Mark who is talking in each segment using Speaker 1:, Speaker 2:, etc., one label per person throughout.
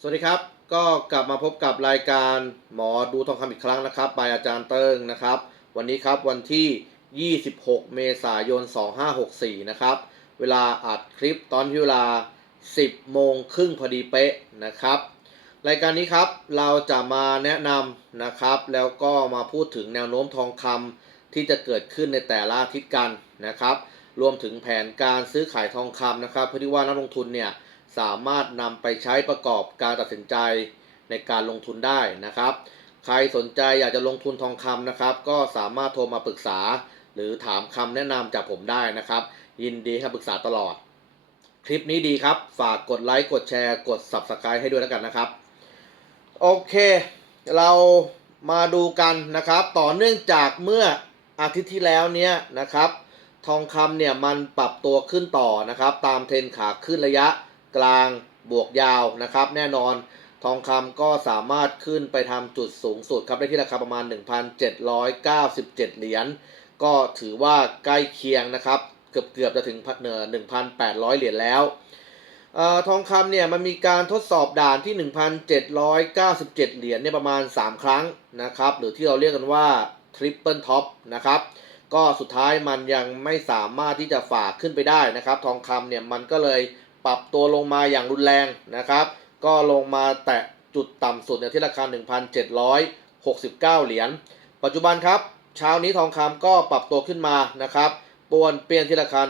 Speaker 1: สวัสดีครับ ก็กลับมาพบกับรายการหมอดูทองคำอีกครั้งนะครับบายอาจารย์เติ้งนะครับ วันนี้ครับวันที่ 26 เมษายน 2564 นะครับ เวลาอัดคลิปตอนที่เวลา 10 โมงครึ่งพอดีเป๊ะนะครับ รายการนี้ครับเราจะมาแนะนำนะครับ แล้วก็มาพูดถึงแนวโน้มทองคำที่จะเกิดขึ้นในแต่ละอาทิตย์กันนะครับ รวมถึงแผนการซื้อขายทองคำนะครับ เพื่อที่ว่านักลงทุนเนี่ย สามารถนำไปใช้ประกอบการตัดสินใจในการลงทุนได้นะครับ ใครสนใจอยากจะลงทุนทองคำนะครับ ก็สามารถโทรมาปรึกษา หรือถามคำแนะนำจากผมได้นะครับ ยินดีให้ปรึกษาตลอด คลิปนี้ดีครับ ฝากกดไลค์กดแชร์กด Subscribe ให้ด้วยแล้วกันนะครับ โอเค เรามาดูกันนะครับ ต่อเนื่องจากเมื่ออาทิตย์ที่แล้วเนี้ยนะครับ ทองคำเนี่ยมันปรับตัวขึ้นต่อนะครับ ตามเทรนขาขึ้นระยะ กลางบวกยาวนะครับ แน่นอนทองคำก็สามารถขึ้นไปทำจุดสูงสุดครับได้ที่ราคาประมาณ 1,797 เหรียญก็ถือว่าใกล้เคียงนะครับ เกือบเกือบจะถึงเนอ1,800 เหรียญแล้วออทองคำเนี่ยมันมีการทดสอบด่านที่ 1,797 เหรียญเนี่ยประมาณ 3 ครั้งนะครับ หรือที่เราเรียกกันว่า Triple Top นะครับก็สุดท้ายมันยังไม่สามารถที่จะฝ่าขึ้นไปได้นะครับ ทองคำเนี่ยมันก็เลย ปรับตัวลงมาอย่างรุนแรงนะครับ ก็ลงมาแตะจุดต่ำสุดเนี่ยที่ราคา 1,769 เหรียญ ปัจจุบันครับเช้านี้ทองคำก็ปรับตัวขึ้นมานะครับปวนเปลี่ยนที่ราคา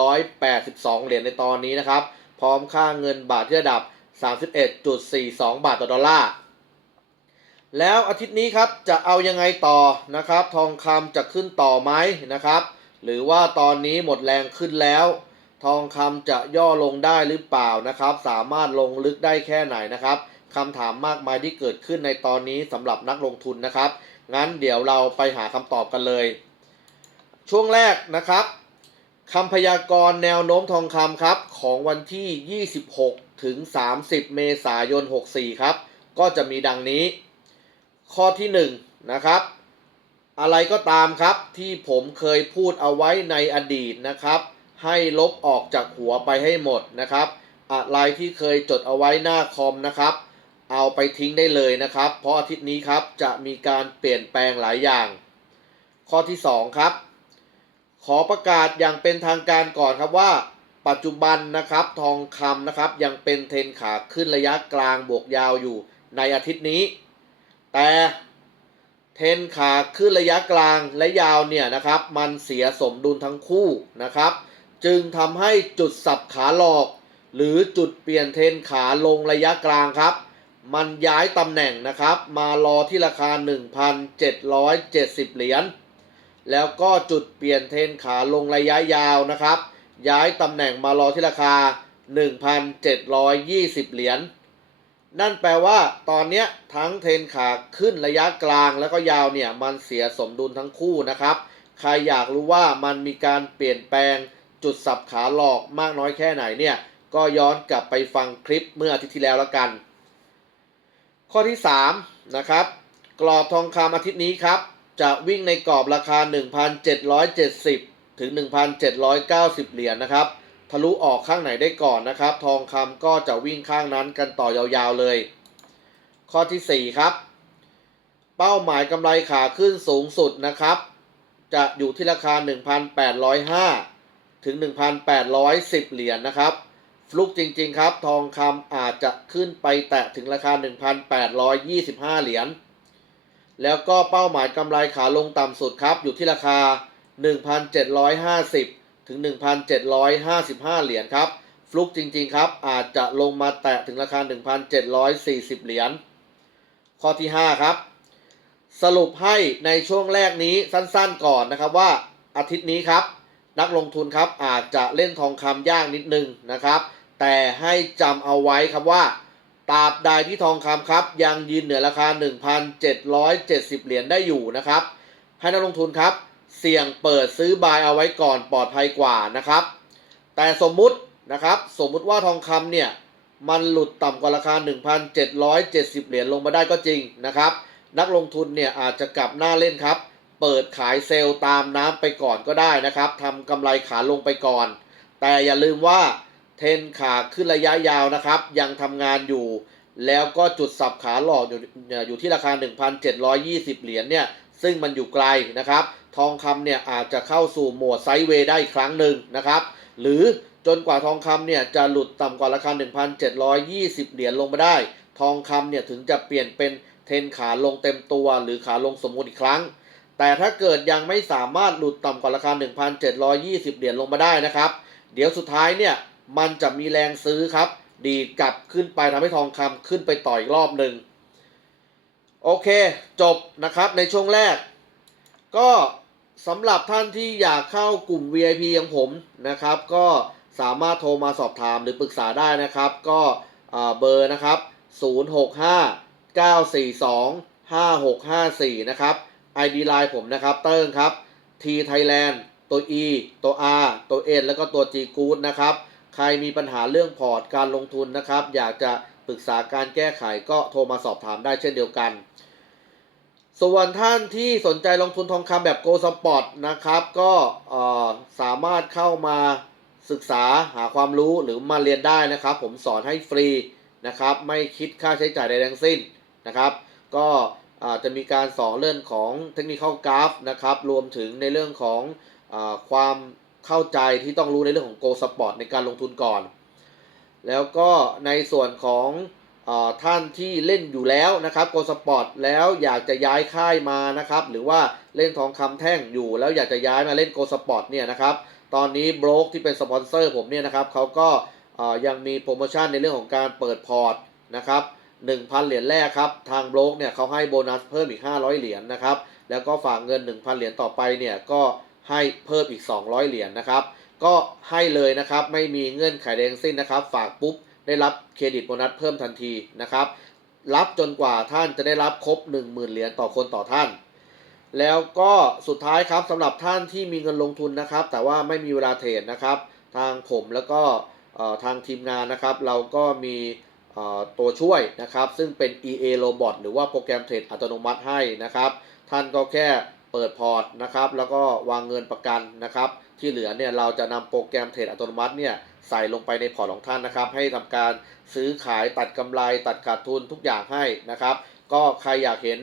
Speaker 1: 1,782 เหรียญในตอนนี้นะครับ พร้อมค่าเงินบาทที่ระดับ 31.42 บาทต่อดอลลาร์ แล้วอาทิตย์นี้ครับจะเอายังไงต่อนะครับ ทองคำจะขึ้นต่อไหมนะครับ หรือว่าตอนนี้หมดแรงขึ้นแล้ว ทองคำจะย่อลงได้หรือเปล่านะครับ สามารถลงลึกได้แค่ไหนนะครับคำถามมากมายที่เกิดขึ้นในตอนนี้สำหรับนักลงทุนนะครับ งั้นเดี๋ยวเราไปหาคำตอบกันเลย ช่วงแรกนะครับคำพยากรณ์แนวโน้มทองคำครับ ของวันที่ 26 ถึง 30 เมษายน 64 ครับ ก็จะมีดังนี้ ข้อที่ 1 นะครับ อะไรก็ตามครับที่ผมเคยพูดเอาไว้ในอดีตนะครับ ให้ลบออกจากหัวไปให้หมดนะครับ อะไรที่เคยจดเอาไว้หน้าคอมนะครับ เอาไปทิ้งได้เลยนะครับ เพราะอาทิตย์นี้ครับจะมีการเปลี่ยนแปลงหลายอย่าง ข้อที่ 2 ครับ ขอประกาศอย่างเป็นทางการก่อนครับว่าปัจจุบันนะครับทองคำนะครับยังเป็นเทรนขาขึ้นระยะกลางบวกยาวอยู่ในอาทิตย์นี้ แต่เทรนขาขึ้นระยะกลางและยาวเนี่ยนะครับ มันเสียสมดุลทั้งคู่นะครับ จึงทำให้จุดสับขาหลอก หรือจุดเปลี่ยนเทนขาลงระยะกลางครับ มันย้ายตำแหน่งนะครับ มารอที่ราคา 1,770 เหรียญแล้วก็จุดเปลี่ยนเทนขาลงระยะยาวนะครับ ย้ายตำแหน่งมารอที่ราคา 1,720 เหรียญนั่นแปลว่าตอนนี้ทั้งเทนขาขึ้นระยะกลางแล้วก็ยาวเนี่ย มันเสียสมดุลทั้งคู่นะครับ ใครอยากรู้ว่ามันมีการเปลี่ยนแปลง จุดสับขาหลอกมากน้อยแค่ไหนเนี่ยก็ย้อนกลับไปฟังคลิปเมื่ออาทิตย์ที่แล้วแล้วกัน ข้อที่3นะครับกรอบทองคำอาทิตย์นี้ครับ จะวิ่งในกรอบราคา 1,770 ถึง 1,790 เหรียญนะครับทะลุออกข้างไหนได้ก่อนนะครับ ทองคำก็จะวิ่งข้างนั้นกันต่อยาวๆเลย ข้อที่ 4 ครับ เป้าหมายกำไรขาขึ้นสูงสุดนะครับ จะอยู่ที่ราคา 1,805 ถึง 1,810 เหรียญนะครับ ฟลุกจริง ๆ ครับ ทองคำอาจจะขึ้นไปแตะถึงราคา 1,825 เหรียญ แล้วก็เป้าหมายกำไรขาลงต่ำสุดครับ อยู่ที่ราคา 1,750 ถึง 1,755 เหรียญครับ ฟลุกจริง ๆ ครับ อาจจะลงมาแตะถึงราคา 1,740 เหรียญ ข้อที่ 5 ครับ สรุปให้ในช่วงแรกนี้สั้นๆ ก่อนนะครับว่าอาทิตย์นี้ครับ นักลงทุนครับอาจจะเล่นทองคำยากนิดนึงนะครับ แต่ให้จำเอาไว้ครับว่าตราบใดที่ทองคำครับยังยืนเหนือราคา 1,770 เหรียญได้อยู่นะครับ ให้นักลงทุนครับเสี่ยงเปิดซื้อบายเอาไว้ก่อนปลอดภัยกว่านะครับ แต่สมมุตินะครับสมมุติว่าทองคำเนี่ยมันหลุดต่ำกว่าราคา 1,770 เหรียญลงมาได้ก็จริงนะครับ นักลงทุนเนี่ยอาจจะกลับหน้าเล่นครับ เปิดขายเซลล์ตามน้ำไปก่อนก็ได้นะครับทำกำไรขาลงไปก่อน แต่อย่าลืมว่าเทนขาขึ้นระยะยาวนะครับ ยังทำงานอยู่ แล้วก็จุดสับขาหลอกอยู่อยู่ที่ราคา 1,720 เหรียญเนี่ย ซึ่งมันอยู่ไกลนะครับ ทองคำเนี่ยอาจจะเข้าสู่โหมดไซด์เวย์ได้อีกครั้งหนึ่งนะครับ หรือจนกว่าทองคำเนี่ยจะหลุดต่ำกว่าราคา 1,720 เหรียญลงมาได้ ทองคำเนี่ยถึงจะเปลี่ยนเป็นเทนขาลงเต็มตัว หรือขาลงสมมุติอีกครั้ง แต่ถ้าเกิดยังไม่สามารถหลุดต่ำกว่าราคา 1,720 เหรียญลงมาได้นะครับ เดี๋ยวสุดท้ายเนี่ยมันจะมีแรงซื้อครับ ดีดกลับขึ้นไปทำให้ทองคำขึ้นไปต่ออีกรอบหนึ่งโอเค จบนะครับในช่วงแรก ก็สำหรับท่านที่อยากเข้ากลุ่ม VIP ของผมนะครับ ก็สามารถโทรมาสอบถามหรือปรึกษาได้นะครับ ก็เอ่อเบอร์นะครับ 065 942 5654 นะครับ ID Line ผมนะครับ เติ้งครับ T Thailand ตัว E ตัว R ตัว N แล้วก็ตัว G Good นะครับ ใครมีปัญหาเรื่องพอร์ตการลงทุนนะครับ อยากจะปรึกษาการแก้ไขก็โทรมาสอบถามได้เช่นเดียวกัน ส่วนท่านที่สนใจลงทุนทองคำแบบ Go Spot นะครับ ก็สามารถเข้ามาศึกษาหาความรู้หรือมาเรียนได้นะครับ ผมสอนให้ฟรีนะครับ ไม่คิดค่าใช้จ่ายใดทั้งสิ้นนะครับ ก็ อาจะมีการสอนเรื่องของเทคนิคกราฟนะครับ รวมถึงในเรื่องของอความเข้าใจที่ต้องรู้ในเรื่องของ Go Spot ในการลงทุนก่อน แล้วก็ในส่วนของอท่านที่เล่นอยู่แล้วนะครับ Go Spot แล้วอยากจะย้ายค่ายมานะครับ หรือว่าเล่นทองคำแท่งอยู่ แล้วอยากจะย้ายมาเล่น Go Spot เนี่ยนะครับ ตอนนี้โบรกที่เป็นสปอนเซอร์ผมเนี่ยนะครับเขาก็ยังมีโปรโมชั่นในเรื่องของการเปิดพอร์ตนะครับ 1,000 เหรียญแรกครับ ทางโบรกเนี่ยเขาให้โบนัสเพิ่มอีก 500 เหรียญนะครับ แล้วก็ฝากเงิน 1,000 เหรียญต่อไปเนี่ยก็ให้เพิ่มอีก 200 เหรียญนะครับ ก็ให้เลยนะครับไม่มีเงื่อนไขใดทั้งสิ้นนะครับ ฝากปุ๊บได้รับเครดิตโบนัสเพิ่มทันทีนะครับ รับจนกว่าท่านจะได้รับครบ 10,000 เหรียญต่อคนต่อท่าน แล้วก็สุดท้ายครับสำหรับท่านที่มีเงินลงทุนนะครับ แต่ว่าไม่มีเวลาเทรดนะครับ ทางผมแล้วก็ทางทีมงานนะครับ เราก็มี ตัวช่วยนะครับ ซึ่งเป็น EA Robot หรือว่าโปรแกรมเทรดอัตโนมัติให้นะครับ ท่านก็แค่เปิดพอร์ตนะครับ แล้วก็วางเงินประกันนะครับ ที่เหลือเนี่ยเราจะนำโปรแกรมเทรดอัตโนมัติเนี่ยใส่ลงไปในพอร์ตของท่านนะครับ ให้ทำการซื้อขายตัดกำไร ตัดขาดทุนทุกอย่างให้นะครับ ก็ใครอยากเห็น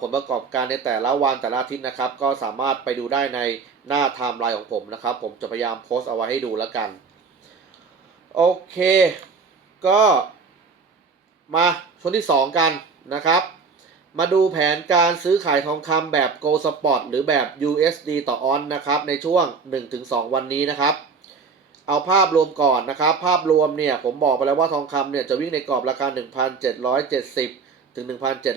Speaker 1: ผลประกอบการในแต่ละวันแต่ละอาทิตย์นะครับ ก็สามารถไปดูได้ในหน้าไทม์ไลน์ของผมนะครับ ผมจะพยายามโพสต์เอาไว้ให้ดูแล้วกัน โอเค ก็ มาช่วงที่ 2 กันนะครับ มาดูแผนการซื้อขายทองคำแบบ Go Spot หรือแบบ USD ต่อออนนะครับ ในช่วง 1-2 วันนี้นะครับ เอาภาพรวมก่อนนะครับ ภาพรวมเนี่ย ผมบอกไปแล้วว่าทองคำเนี่ย จะวิ่งในกรอบราคา 1,770 ถึง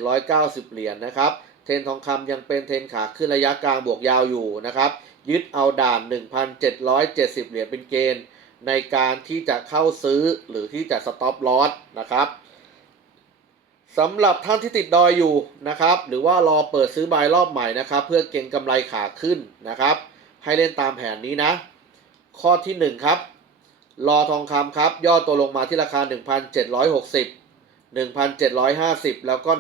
Speaker 1: 1,790 เหรียญนะครับ เทรนทองคำยังเป็นเทรนขาขึ้นระยะกลางบวกยาวอยู่นะครับ ยึดเอาด่าน 1,770 เหรียญเป็นเกณฑ์ในการที่จะเข้าซื้อหรือที่จะสต็อปลอสนะครับ สำหรับท่านที่ติดดอยอยู่นะครับ หรือว่ารอเปิดซื้อบายรอบใหม่นะครับ เพื่อเก็งกำไรขาขึ้นนะครับ ให้เล่นตามแผนนี้นะ ข้อที่ 1 ครับ รอทองคำครับ ย่อตัวลงมาที่ราคา 1,760 1,750 แล้วก็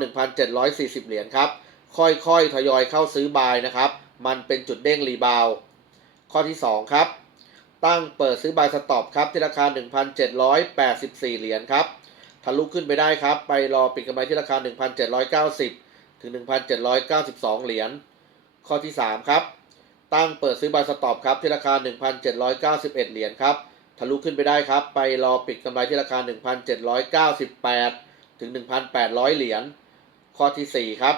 Speaker 1: 1,740 เหรียญครับ ค่อยๆ ทยอยเข้าซื้อบายนะครับ มันเป็นจุดเด้งรีบาวข้อที่ 2 ครับ ตั้งเปิดซื้อบายสต็อปครับที่ราคา 1,784 เหรียญครับ ทะลุขึ้นไปได้ครับ ไปรอปิดกำไรที่ราคา 1,790 ถึง 1,792 เหรียญ ข้อที่ 3 ครับ ตั้งเปิดซื้อบายสต็อปครับที่ราคา 1,791 เหรียญครับ ทะลุขึ้นไปได้ครับ ไปรอปิดกำไรที่ราคา 1,798 ถึง 1,800 เหรียญ ข้อที่ 4 ครับ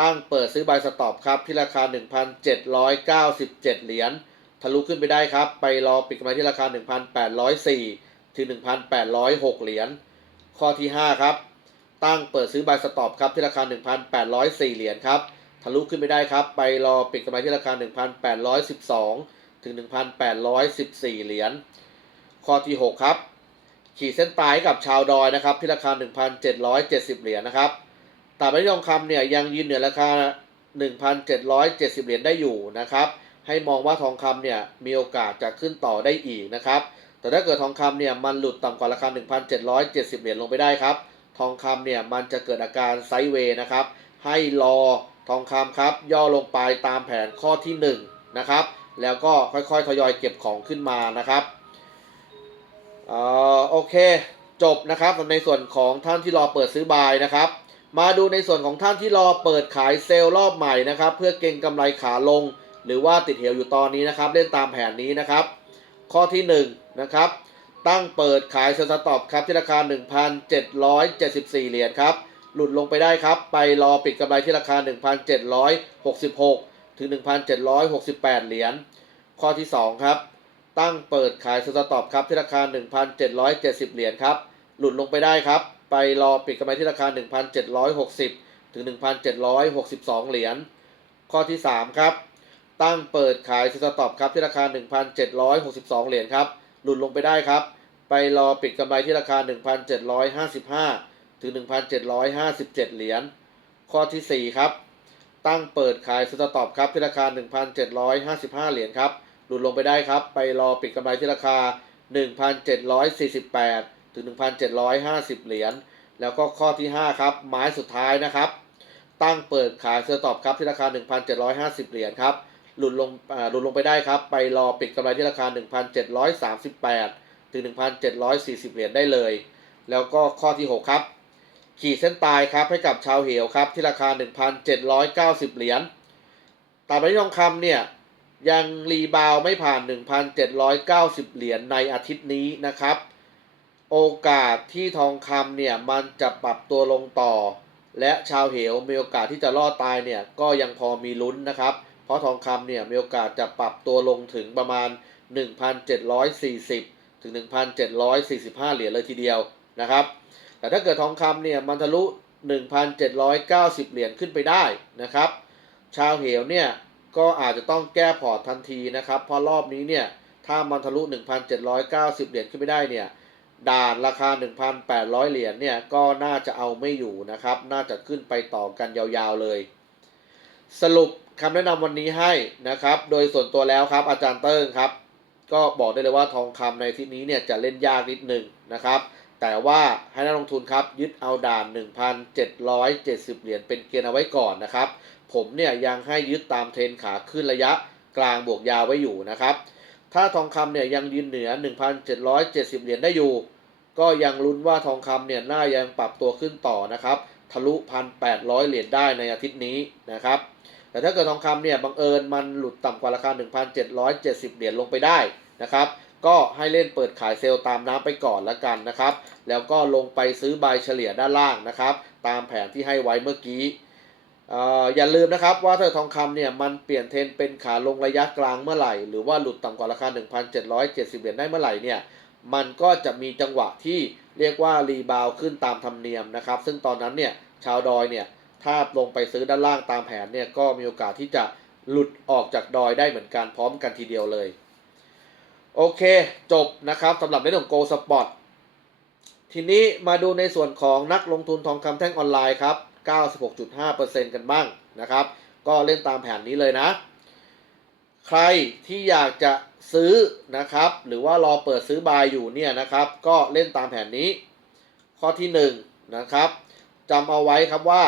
Speaker 1: ตั้งเปิดซื้อบายสต็อปครับที่ราคา 1,797 เหรียญ ทะลุขึ้นไปได้ครับ ไปรอปิดกำไรที่ราคา 1,804 ถึง 1,806 เหรียญ ข้อที่ 5 ครับ ตั้งเปิดซื้อบายสต็อปครับที่ราคา 1,804 เหรียญครับทะลุขึ้นไปได้ครับ ไปรอปิดกำไรที่ราคา 1,812 ถึง 1,814 เหรียญข้อที่ 6 ครับ ขีดเส้นตายกับชาวดอยนะครับที่ราคา 1,770 เหรียญนะครับตราบใดที่ทองคำเนี่ยยังยืนเหนือราคา 1,770 เหรียญได้อยู่นะครับ ให้มองว่าทองคำเนี่ยมีโอกาสจะขึ้นต่อได้อีกนะครับ แต่ถ้าเกิดทองคำเนี่ยมันหลุดต่ำกว่าราคา 1,770 เหรียญลงไปได้ครับ ทองคำเนี่ยมันจะเกิดอาการไซด์เวย์นะครับ ให้รอทองคำครับ ย่อลงไปตามแผนข้อที่1นะครับ แล้วก็ค่อยๆ ทยอยเก็บของขึ้นมานะครับเอ่อโอเค จบนะครับในส่วนของท่านที่รอเปิดซื้อบายนะครับ มาดูในส่วนของท่านที่รอเปิดขายเซลล์รอบใหม่นะครับ เพื่อเก็งกำไรขาลง หรือว่าติดเหวอยู่ตอนนี้นะครับ เล่นตามแผนนี้นะครับ ข้อที่ 1 นะครับ ตั้งเปิดขายเซลล์สต็อปครับที่ราคา 1,774 เหรียญครับ หลุดลงไปได้ครับ ไปรอปิดกำไรที่ราคา 1,766 ถึง 1,768 เหรียญ ข้อที่ 2 ครับ ตั้งเปิดขายเซลล์สต็อปครับที่ราคา 1,770 เหรียญครับ หลุดลงไปได้ครับ ไปรอปิดกำไรที่ราคา 1,760 ถึง 1,762 เหรียญ ข้อที่ 3 ครับตั้งเปิดขายสต็อปครับที่ราคา 1,762 เหรียญครับ หลุดลงไปได้ครับ ไปรอปิดกำไรที่ราคา 1,755 ถึง 1,757 เหรียญ ข้อทีสี่ 4 ครับ ตั้งเปิดขายสต็อปครับที่ราคา 1,755 เหรียญครับ หลุดลงไปได้ครับ ไปรอปิดกำไรที่ราคา 1,748 ถึง 1,750 เหรียญ แล้วก็ข้อที่ 5 ครับ ไม้สุดท้ายนะครับ ตั้งเปิดขายสต็อปครับที่ราคา 1,750 เหรียญครับ หลุดลงหลุดลงไปได้ครับ ไปรอปิดกำไรที่ราคา 1,738 ถึง 1,740 เหรียญได้เลย แล้วก็ข้อที่ 6 ครับ ขีดเส้นตายครับให้กับชาวเหวครับ ที่ราคา 1,790 เหรียญตามไปที่ทองคำเนี่ยยังรีบาวไม่ผ่าน 1,790 เหรียญในอาทิตย์นี้นะครับ โอกาสที่ทองคำเนี่ยมันจะปรับตัวลงต่อ และชาวเหวมีโอกาสที่จะรอดตายเนี่ยก็ยังพอมีลุ้นนะครับ เพราะทองคำเนี่ยมีโอกาสจะปรับตัวลงถึงประมาณ 1,740 ถึง 1,745 เหรียญเลยทีเดียวนะครับ แต่ถ้าเกิดทองคำเนี่ยมันทะลุ 1,790 เหรียญขึ้นไปได้นะครับ ชาวเหวเนี่ยก็อาจจะต้องแก้พอร์ตทันทีนะครับ เพราะรอบนี้เนี่ยถ้ามันทะลุ 1,790 เหรียญขึ้นไปได้เนี่ยด่านราคา 1,800 เหรียญเนี่ยก็น่าจะเอาไม่อยู่นะครับ น่าจะขึ้นไปต่อกันยาวๆเลย สรุปคำแนะนำวันนี้ให้นะครับ โดยส่วนตัวแล้วครับ อาจารย์เติ้งครับ ก็บอกได้เลยว่าทองคำในที่นี้เนี่ยจะเล่นยากนิดหนึ่งนะครับ แต่ว่าให้นักลงทุนครับ ยึดเอาด่าน 1,770 เหรียญเป็นเกณฑ์เอาไว้ก่อนนะครับ ผมเนี่ยยังให้ยึดตามเทรนขาขึ้นระยะกลางบวกยาวไว้อยู่นะครับ ถ้าทองคำเนี่ยยังยืนเหนือ 1,770 เหรียญได้อยู่ ก็ยังลุ้นว่าทองคำเนี่ยน่ายังปรับตัวขึ้นต่อนะครับ ทะลุ1,800เหรียญได้ในอาทิตย์นี้นะครับ แต่ถ้าเกิดทองคำเนี่ยบังเอิญมันหลุดต่ำกว่าราคา 1,770 เหรียญลงไปได้นะครับก็ให้เล่นเปิดขายเซลล์ตามน้ำไปก่อนละกันนะครับ แล้วก็ลงไปซื้อใบเฉลี่ยด้านล่างนะครับ ตามแผนที่ให้ไว้เมื่อกี้อออย่าลืมนะครับว่าถ้าทองคำเนี่ยมันเปลี่ยนเทรนเป็นขาลงระยะกลางเมื่อไหร่ หรือว่าหลุดต่ำกว่าราคา 1,770 เหรียญได้เมื่อไหร่เนี่ยมันก็จะมีจังหวะที่ เรียกว่ารีบาวขึ้นตามธรรมเนียมนะครับ ซึ่งตอนนั้นเนี่ยชาวดอยเนี่ยถ้าลงไปซื้อด้านล่างตามแผนเนี่ยก็มีโอกาสที่จะหลุดออกจากดอยได้เหมือนกันพร้อมกันทีเดียวเลย โอเคจบนะครับสำหรับในเรื่องของ Go Spot ทีนี้มาดูในส่วนของนักลงทุนทองคำแท่งออนไลน์ครับ 96.5%กันบ้างนะครับ ก็เล่นตามแผนนี้เลยนะ ใครที่อยากจะซื้อนะครับ หรือว่ารอเปิดซื้อบายอยู่เนี่ยนะครับ ก็เล่นตามแผนนี้ ข้อที่1นงนะครับจำเอาไว้ครับว่า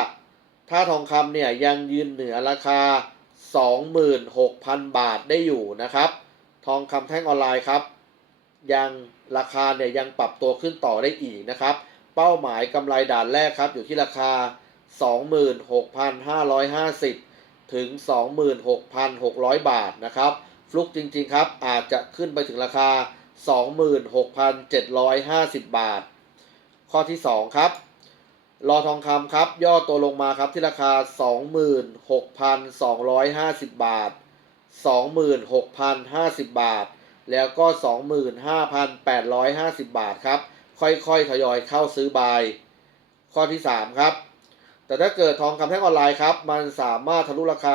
Speaker 1: ถ้าทองคำเนี่ยยังยืนเหนือราคา 26,000 บาทได้อยู่นะครับ ทองคำแท่งออนไลน์ครับ ยังราคาเนี่ยยังปรับตัวขึ้นต่อได้อีกนะครับ เป้าหมายกำไรด่านแรกครับอยู่ที่ราคา 26,550 ถึง 26,600 บาทนะครับ ฟลุกจริงๆครับ อาจจะขึ้นไปถึงราคา 26,750 บาท ข้อที่ 2 ครับ รอทองคำครับ ย่อตัวลงมาครับที่ราคา 26,250 บาท 26,050 บาท แล้วก็ 25,850 บาทครับ ค่อยๆ ทยอยเข้าซื้อบาย ข้อที่ 3 ครับ แต่ถ้าเกิดทองคำแท่งออนไลน์ครับ มันสามารถทะลุราคา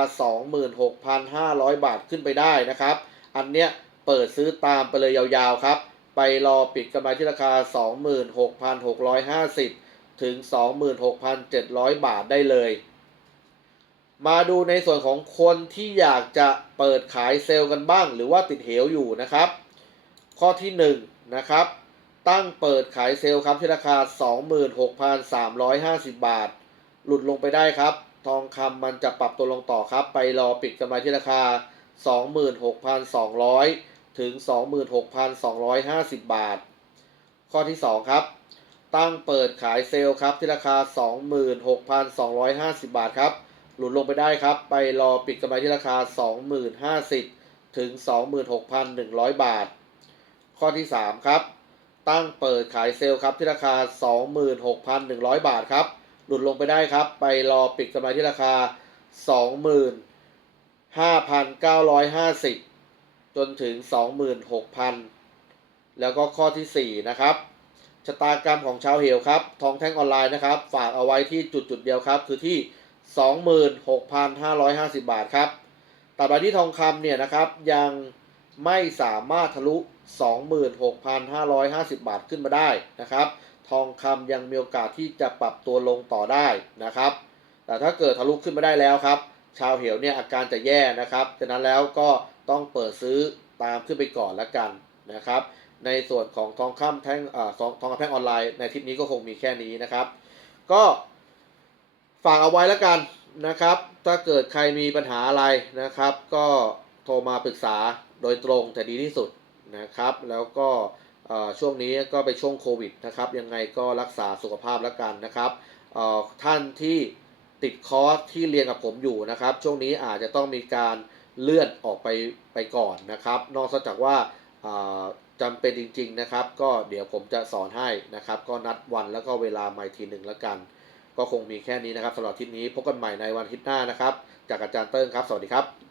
Speaker 1: 26,500 บาทขึ้นไปได้นะครับ อันเนี้ยเปิดซื้อตามไปเลยยาวๆครับ ไปรอปิดกำไรที่ราคา 26,650 ถึง 26,700 บาทได้เลย มาดูในส่วนของคนที่อยากจะเปิดขายเซลล์กันบ้าง หรือว่าติดเหวอยู่นะครับ ข้อที่1นงนะครับ ตั้งเปิดขายเซลล์ครับที่ราคา 26,350 บาท หลุดลงไปได้ครับ ทองคำมันจะปรับตัวลงต่อครับ ไปรอปิดกำไรที่ราคา 26,200 ถึง 26,250 บาท ข้อที่ 2 ครับ ตั้งเปิดขายเซลล์ครับที่ราคา 26,250 บาทครับ หลุดลงไปได้ครับ ไปรอปิดกำไรที่ราคา 20,050 ถึง 26,100 บาท ข้อที่ 3 ครับ ตั้งเปิดขายเซลล์ครับที่ราคา 26,100 บาทครับ หลุดลงไปได้ครับ ไปรอปิดกำไรที่ราคา 25,950 จนถึง 26,000 แล้วก็ข้อทีสี่ 4 นะครับชะตากรรมของชาวเหวครับ ทองแท่งออนไลน์นะครับ ฝากเอาไว้ที่จุดจุดเดียวครับ คือที่ 26,550 บาทครับตราบใดที่ทองคำเนี่ยนะครับยังไม่สามารถทะลุ 26,550 บาทขึ้นมาได้นะครับ ทองคำยังมีโอกาสที่จะปรับตัวลงต่อได้นะครับ แต่ถ้าเกิดทะลุขึ้นมาได้แล้วครับ ชาวเหวเนี่ยอาการจะแย่นะครับฉะนั้นแล้วก็ต้องเปิดซื้อตามขึ้นไปก่อนละกันนะครับ ในส่วนของทองคำแท่งอ่าทองทองคำแท่งออนไลน์ในทริปนี้ก็คงมีแค่นี้นะครับ ก็ฝากเอาไว้ล้วกันนะครับ ถ้าเกิดใครมีปัญหาอะไรนะครับ ก็โทรมาปรึกษาโดยตรงแต่ดีที่สุดนะครับ แล้วก็ ช่วงนี้ก็ไปนช่วงโควิดนะครับ ยังไงก็รักษาสุขภาพแล้วกันนะครับท่านที่ติดคอร์สที่เรียนกับผมอยู่นะครับ ช่วงนี้อาจจะต้องมีการเลื่อนออกไปไปก่อนนะครับ นอกจากว่าอ่าจำเป็นจริง ๆนะครับ ก็เดี๋ยวผมจะสอนให้นะครับ ก็นัดวันแล้วก็เวลาใหม่ทีหนึ่งแล้วกัน ก็คงมีแค่นี้นะครับสำหรับทริปนี้พบกันใหม่ในวันทิตย์หน้านะครับ จากอาจารย์เติ้งครับ สวัสดีครับ